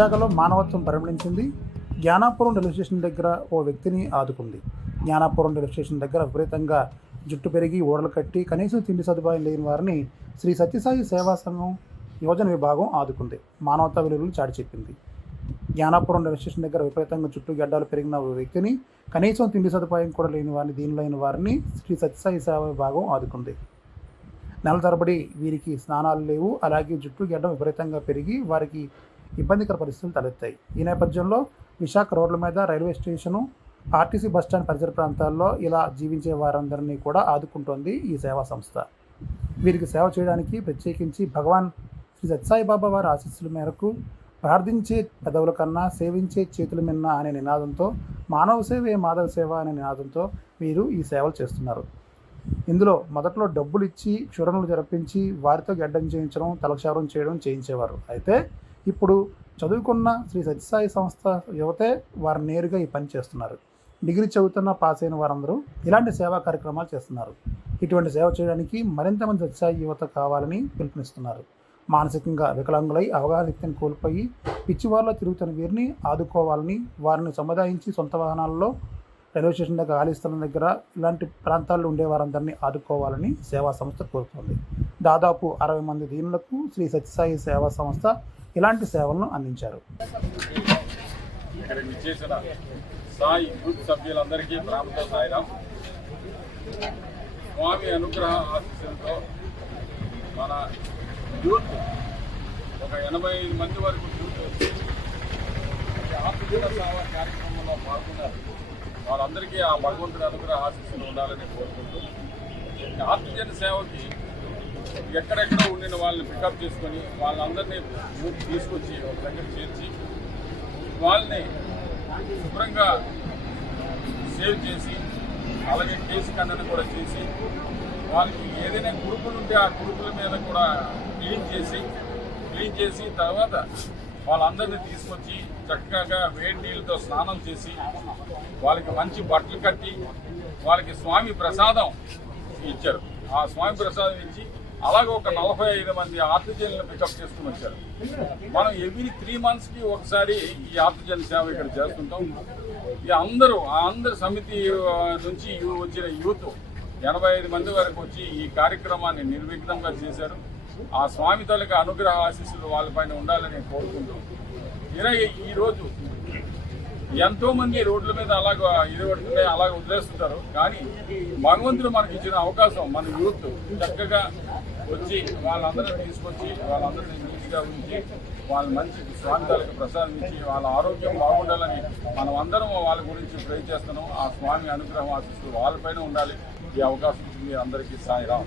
విశాఖలో మానవత్వం పరిమళించింది. Gnanapuram railway station దగ్గర ఓ వ్యక్తిని ఆదుకుంది. జ్ఞానాపురం రైల్వే స్టేషన్ దగ్గర విపరీతంగా జుట్టు పెరిగి ఓడలు కట్టి కనీసం తిండి సదుపాయం లేని వారిని శ్రీ సత్యసాయి సేవా సంఘం యువజన విభాగం ఆదుకుంది. మానవతా విలువలు చాటి చెప్పింది. జ్ఞానాపురం రైల్వే స్టేషన్ దగ్గర విపరీతంగా చుట్టూ గడ్డాలు పెరిగిన ఓ వ్యక్తిని కనీసం తిండి సదుపాయం కూడా లేని వారిని దీనిలైన వారిని శ్రీ సత్యసాయి సేవా విభాగం ఆదుకుంది. నెల తరబడి వీరికి స్నానాలు లేవు. అలాగే జుట్టు గడ్డం విపరీతంగా పెరిగి వారికి ఇబ్బందికర పరిస్థితులు తలెత్తాయి. ఈ నేపథ్యంలో విశాఖ రోడ్ల మీద రైల్వే స్టేషను, ఆర్టీసీ బస్టాండ్ పరిసర ప్రాంతాల్లో ఇలా జీవించే వారందరినీ కూడా ఆదుకుంటోంది ఈ సేవా సంస్థ. వీరికి సేవ చేయడానికి ప్రత్యేకించి భగవాన్ శ్రీ సత్యసాయిబాబా వారి ఆశీస్సుల మేరకు ప్రార్థించే పెదవుల కన్నా సేవించే చేతుల మిన్న అనే నినాదంతో, మానవ సేవే మాధవ సేవ అనే నినాదంతో వీరు ఈ సేవలు చేస్తున్నారు. ఇందులో మొదట్లో డబ్బులు ఇచ్చి క్షురణలు జరిపించి వారితో గడ్డం చేయించడం, తలక్షారం చేయడం చేయించేవారు. అయితే ఇప్పుడు చదువుకున్న శ్రీ సత్యసాయి సంస్థ యువతే వారు నేరుగా ఈ పని చేస్తున్నారు. డిగ్రీ చదువుతున్న పాస్ అయిన వారందరూ ఇలాంటి సేవా కార్యక్రమాలు చేస్తున్నారు. ఇటువంటి సేవ చేయడానికి మరింత మంది సత్యసాయి యువత కావాలని పిలుపునిస్తున్నారు. మానసికంగా వికలాంగులై అవగాహన కోల్పోయి పిచ్చివారిలో తిరుగుతున్న వీరిని ఆదుకోవాలని, వారిని సముదాయించి సొంత వాహనాల్లో రైల్వే స్టేషన్ దగ్గర, ఖాళీ స్థలం దగ్గర ఇలాంటి ప్రాంతాల్లో ఉండే వారందరినీ ఆదుకోవాలని సేవా సంస్థ కోరుతుంది. దాదాపు 60 మంది దీనులకు శ్రీ సత్యసాయి సేవా సంస్థ ఇలాంటి సేవలను అందించారు. సాయి గ్రూప్ సభ్యులందరికీ ప్రారంభ సాయిరాం. స్వామి అనుగ్రహ ఆశీస్సులతో మన యూత్ ఒక 85 మంది వరకు యూత్ వచ్చి ఆత్మీయ సేవా కార్యక్రమంలో పాల్గొన్నారు. వాళ్ళందరికీ ఆ భగవంతుడి అనుగ్రహ ఆశీస్సులు ఉండాలని కోరుకుంటూ ఆత్మీయ సేవకి ఎక్కడెక్కడ ఉండిన వాళ్ళని పికప్ చేసుకొని వాళ్ళందరినీ తీసుకొచ్చి ఒక దగ్గర చేర్చి వాళ్ళని శుభ్రంగా సేవ్ చేసి, అలాగే కేసు ఖండన కూడా చేసి, వాళ్ళకి ఏదైనా గ్రూపులు ఉంటే ఆ గ్రూపుల మీద కూడా క్లీన్ చేసి తర్వాత వాళ్ళందరినీ తీసుకొచ్చి చక్కగా వేడి నీళ్ళతో స్నానం చేసి వాళ్ళకి మంచి బట్టలు కట్టి వాళ్ళకి స్వామి ప్రసాదం ఇచ్చారు. ఆ స్వామి ప్రసాదం ఇచ్చి అలాగే ఒక 45 మంది ఆర్టిజన్లను పికప్ చేసుకుని వచ్చారు. మనం ఎవ్రీ 3 monthsకి ఒకసారి ఈ ఆర్టిజన్ సేవ ఇక్కడ చేస్తుంటాం. ఈ అందరు సమితి నుంచి వచ్చిన యూత్ 85 మంది వరకు వచ్చి ఈ కార్యక్రమాన్ని నిర్విఘ్నంగా చేశారు. ఆ స్వామి తాలూకా అనుగ్రహ ఆశీస్సులు వాళ్ళపైన ఉండాలని కోరుకుంటూ ఈరోజు ఎంతోమంది రోడ్ల మీద అలాగ వదిలేస్తుంటారు. కానీ భగవంతుడు మనకి ఇచ్చిన అవకాశం, మన యూత్ చక్కగా వచ్చి వాళ్ళందరినీ తీసుకొచ్చి వాళ్ళందరినీ నీట్గా ఉంచి వాళ్ళ మంచి స్వామి తాలూకా ప్రసాదం ఇచ్చి వాళ్ళ ఆరోగ్యం బాగుండాలని మనం అందరం వాళ్ళ గురించి ప్రే చేస్తున్నాం. ఆ స్వామి అనుగ్రహం ఆశిస్తూ వాళ్ళపైన ఉండాలి. ఈ అవకాశం ఇచ్చింది అందరికీ సాయిరాం.